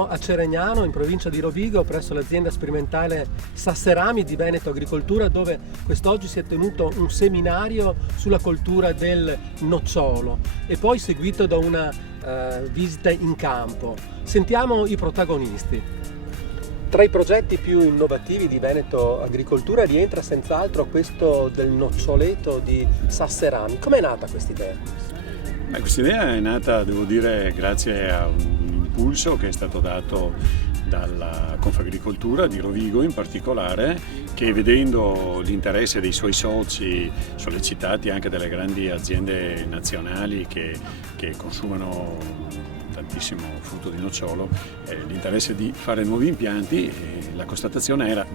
siamo a Ceregnano, in provincia di Rovigo, presso l'azienda sperimentale Sasserami di Veneto Agricoltura, dove quest'oggi si è tenuto un seminario sulla coltura del nocciolo e poi seguito da una visita in campo. Sentiamo i protagonisti. Tra i progetti più innovativi di Veneto Agricoltura rientra senz'altro questo del noccioleto di Sasserami. Com'è nata questa idea? Questa idea è nata, devo dire, grazie a un impulso che è stato dato dalla Confagricoltura di Rovigo in particolare, che vedendo l'interesse dei suoi soci, sollecitati anche dalle grandi aziende nazionali che consumano tantissimo frutto di nocciolo, l'interesse di fare nuovi impianti, la constatazione era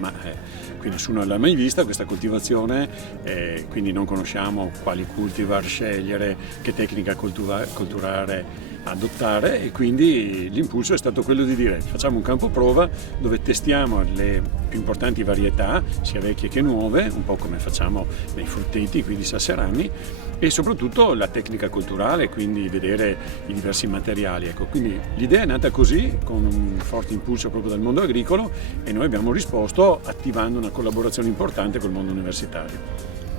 qui nessuno l'ha mai vista questa coltivazione, quindi non conosciamo quali cultivar scegliere, che tecnica colturare adottare, e quindi l'impulso è stato quello di dire: facciamo un campo prova dove testiamo le più importanti varietà, sia vecchie che nuove, un po' come facciamo nei frutteti qui di Sasserami, e soprattutto la tecnica culturale, quindi vedere i diversi materiali. Ecco, quindi l'idea è nata così, con un forte impulso proprio dal mondo agricolo, e noi abbiamo risposto attivando una collaborazione importante col mondo universitario.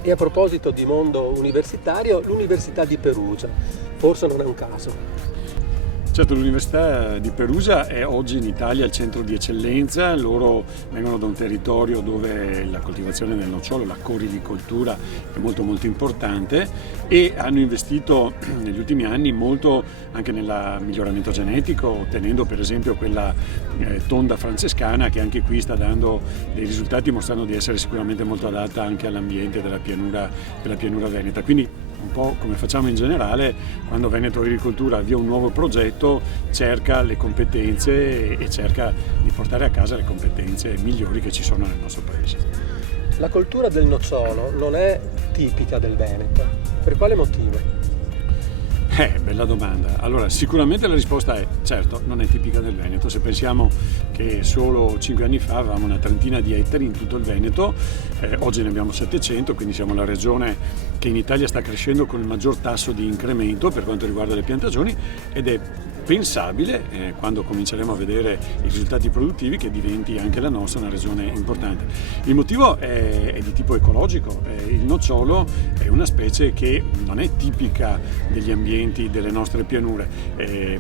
E a proposito di mondo universitario, l'Università di Perugia, forse non è un caso. Certo, l'Università di Perugia è oggi in Italia il centro di eccellenza. Loro vengono da un territorio dove la coltivazione del nocciolo, la corilicoltura è molto importante, e hanno investito negli ultimi anni molto anche nel miglioramento genetico, ottenendo per esempio quella tonda francescana che anche qui sta dando dei risultati, mostrando di essere sicuramente molto adatta anche all'ambiente della pianura veneta. Quindi un po' come facciamo in generale, quando Veneto Agricoltura avvia un nuovo progetto, cerca le competenze e cerca di portare a casa le competenze migliori che ci sono nel nostro paese. La coltura del nocciolo non è tipica del Veneto. Per quale motivo? Bella domanda. Allora, sicuramente la risposta è certo, non è tipica del Veneto. Se pensiamo che solo 5 anni fa avevamo una trentina di ettari in tutto il Veneto, oggi ne abbiamo 700, quindi siamo la regione che in Italia sta crescendo con il maggior tasso di incremento per quanto riguarda le piantagioni, ed è pensabile, quando cominceremo a vedere i risultati produttivi, che diventi anche la nostra una regione importante. Il motivo è di tipo ecologico. Il nocciolo è una specie che non è tipica degli ambienti delle nostre pianure, è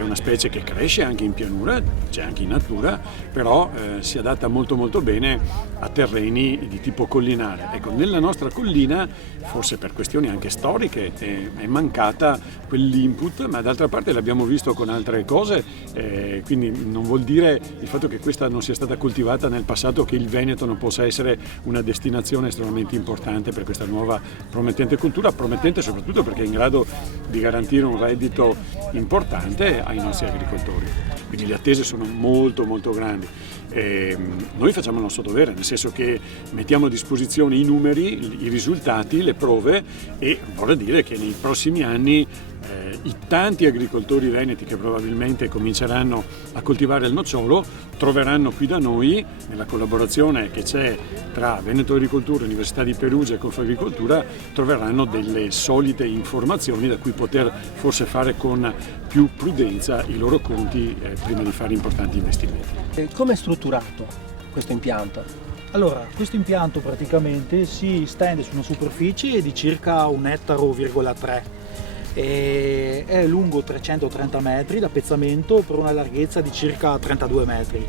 una specie che cresce anche in pianura, c'è anche in natura, però si adatta molto bene a terreni di tipo collinare. Ecco, nella nostra collina, forse per questioni anche storiche, è mancata quell'input, ma d'altra parte l'abbiamo visto con altre cose, quindi non vuol dire il fatto che questa non sia stata coltivata nel passato che il Veneto non possa essere una destinazione estremamente importante per questa nuova promettente cultura, promettente soprattutto perché è in grado di garantire un reddito importante ai nostri agricoltori. Quindi le attese sono molto grandi. Noi facciamo il nostro dovere, nel senso che mettiamo a disposizione i numeri, i risultati, le prove, e vorrei dire che nei prossimi anni i tanti agricoltori veneti che probabilmente cominceranno a coltivare il nocciolo troveranno qui da noi, nella collaborazione che c'è tra Veneto Agricoltura, Università di Perugia e Confagricoltura, troveranno delle solide informazioni da cui poter forse fare con più prudenza i loro conti prima di fare importanti investimenti. Come è strutturato questo impianto? Allora, questo impianto praticamente si stende su una superficie di circa 1,3 ettari. È lungo 330 metri da pezzamento per una larghezza di circa 32 metri.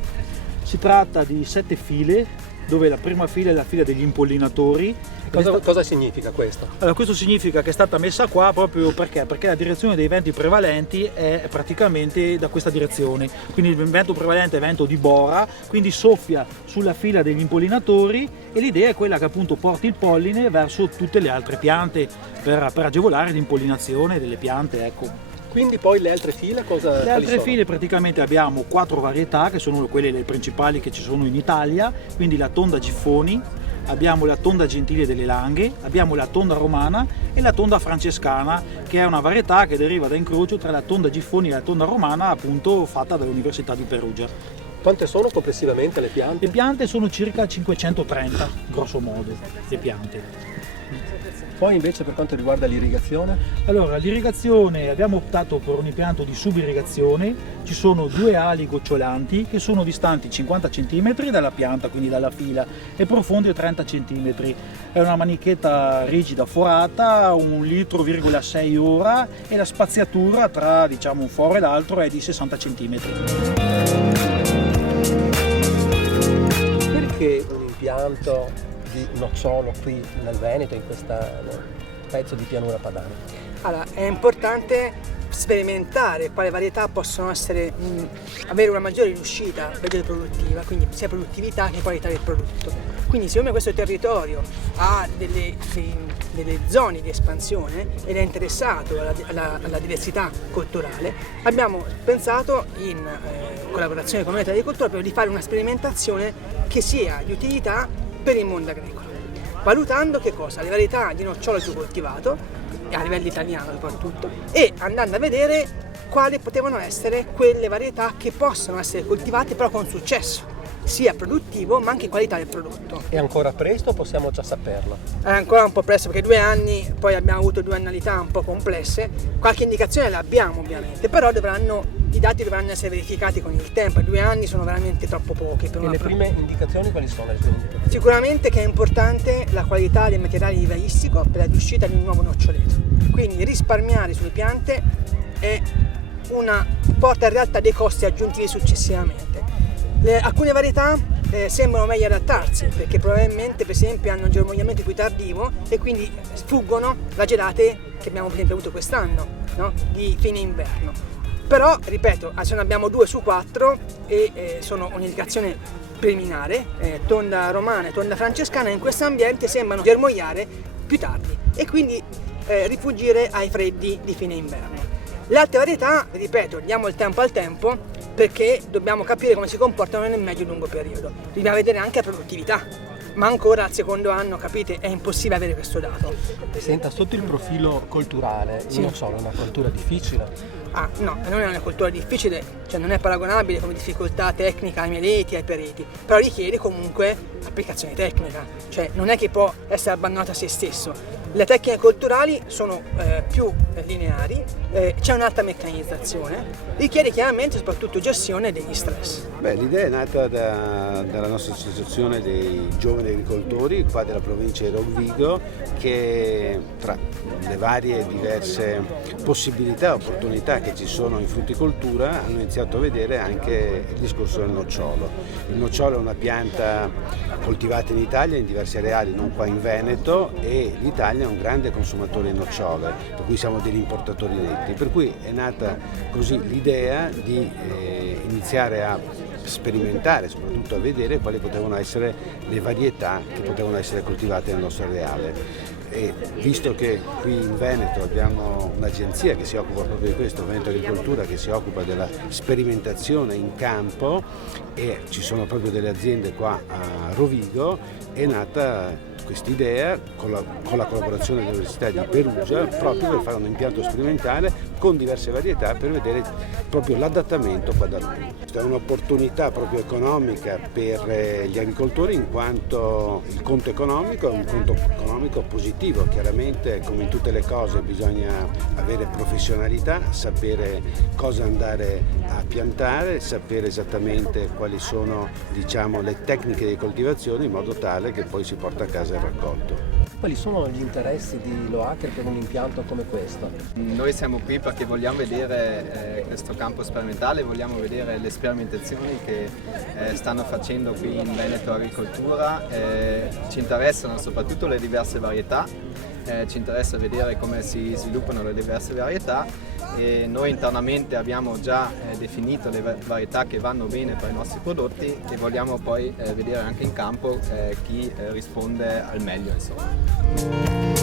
Si tratta di 7 file, dove la prima fila è la fila degli impollinatori. Cosa significa questo? Allora, questo significa che è stata messa qua proprio perché la direzione dei venti prevalenti è praticamente da questa direzione, quindi il vento prevalente è vento di bora, quindi soffia sulla fila degli impollinatori, e l'idea è quella che appunto porti il polline verso tutte le altre piante per agevolare l'impollinazione delle piante, ecco. Quindi poi le altre file cosa? Le altre file praticamente abbiamo 4 varietà che sono quelle principali che ci sono in Italia, quindi la tonda Giffoni, abbiamo la tonda gentile delle Langhe, abbiamo la tonda romana e la tonda francescana, che è una varietà che deriva da incrocio tra la tonda Giffoni e la tonda romana, appunto fatta dall'Università di Perugia. Quante sono complessivamente le piante? Le piante sono circa 530, grosso modo, le piante. Poi invece per quanto riguarda l'irrigazione? Allora, l'irrigazione abbiamo optato per un impianto di subirrigazione, ci sono 2 ali gocciolanti che sono distanti 50 cm dalla pianta, quindi dalla fila, e profondi 30 cm. È una manichetta rigida forata, 1,6 litri ora, e la spaziatura tra un foro e l'altro è di 60 cm. Perché un impianto di nocciolo qui nel Veneto, in questo pezzo di pianura padana? Allora, è importante sperimentare quali varietà possono avere una maggiore riuscita vegetoproduttiva, quindi sia produttività che qualità del prodotto. Quindi siccome questo territorio ha delle zone di espansione ed è interessato alla diversità culturale, abbiamo pensato in collaborazione con l'Unione Agricoltura di fare una sperimentazione che sia di utilità per il mondo agricolo, valutando che cosa? Le varietà di nocciolo più coltivato, a livello italiano soprattutto, e andando a vedere quali potevano essere quelle varietà che possono essere coltivate però con successo, sia produttivo ma anche qualità del prodotto. È ancora presto o possiamo già saperlo? È ancora un po' presto perché 2 anni, poi abbiamo avuto 2 annualità un po' complesse, qualche indicazione l'abbiamo ovviamente, però i dati dovranno essere verificati con il tempo, 2 anni sono veramente troppo pochi. E le prime indicazioni quali sono? Sicuramente che è importante la qualità del materiale vivaistico per la riuscita di un nuovo noccioleto, quindi risparmiare sulle piante porta in realtà dei costi aggiuntivi successivamente. Alcune varietà sembrano meglio adattarsi perché probabilmente per esempio hanno un germogliamento più tardivo e quindi sfuggono la gelate che abbiamo per esempio avuto quest'anno, no? Di fine inverno. Però, ripeto, se ne abbiamo 2 su 4 e sono un'indicazione preliminare, tonda romana e tonda francescana in questo ambiente sembrano germogliare più tardi e quindi rifuggire ai freddi di fine inverno. Le altre varietà, ripeto, diamo il tempo al tempo perché dobbiamo capire come si comportano nel medio-lungo periodo. Dobbiamo vedere anche la produttività, ma ancora al secondo anno, capite, è impossibile avere questo dato. Senta, sotto il profilo culturale, il nocciolo è una cultura difficile? No, non è una cultura difficile, cioè non è paragonabile come difficoltà tecnica ai meleti, ai pereti, però richiede comunque applicazione tecnica, cioè non è che può essere abbandonato a se stesso. Le tecniche culturali sono più lineari, c'è un'alta meccanizzazione, richiede chiaramente soprattutto gestione degli stress. L'idea è nata dalla nostra associazione dei giovani agricoltori qua della provincia di Rovigo, che tra le varie diverse possibilità e opportunità che ci sono in frutticoltura hanno iniziato a vedere anche il discorso del nocciolo. Il nocciolo è una pianta coltivata in Italia in diversi areali, non qua in Veneto, e l'Italia è un grande consumatore di nocciole, per cui siamo degli importatori netti, per cui è nata così l'idea di iniziare a sperimentare, soprattutto a vedere quali potevano essere le varietà che potevano essere coltivate nel nostro areale. E visto che qui in Veneto abbiamo un'agenzia che si occupa proprio di questo, Veneto Agricoltura, che si occupa della sperimentazione in campo, e ci sono proprio delle aziende qua a Rovigo, è nata quest'idea con la collaborazione dell'Università di Perugia proprio per fare un impianto sperimentale con diverse varietà per vedere proprio l'adattamento qua da noi. Questa è un'opportunità proprio economica per gli agricoltori, in quanto il conto economico è un conto economico positivo. Chiaramente, come in tutte le cose, bisogna avere professionalità, sapere cosa andare a piantare, sapere esattamente quali sono, le tecniche di coltivazione, in modo tale che poi si porta a casa il raccolto. Quali sono gli interessi di Loacker per un impianto come questo? Noi siamo qui perché vogliamo vedere questo campo sperimentale, vogliamo vedere le sperimentazioni che stanno facendo qui in Veneto Agricoltura. Ci interessano soprattutto le diverse varietà, ci interessa vedere come si sviluppano le diverse varietà, e noi internamente abbiamo già definito le varietà che vanno bene per i nostri prodotti e vogliamo poi vedere anche in campo chi risponde al meglio, insomma.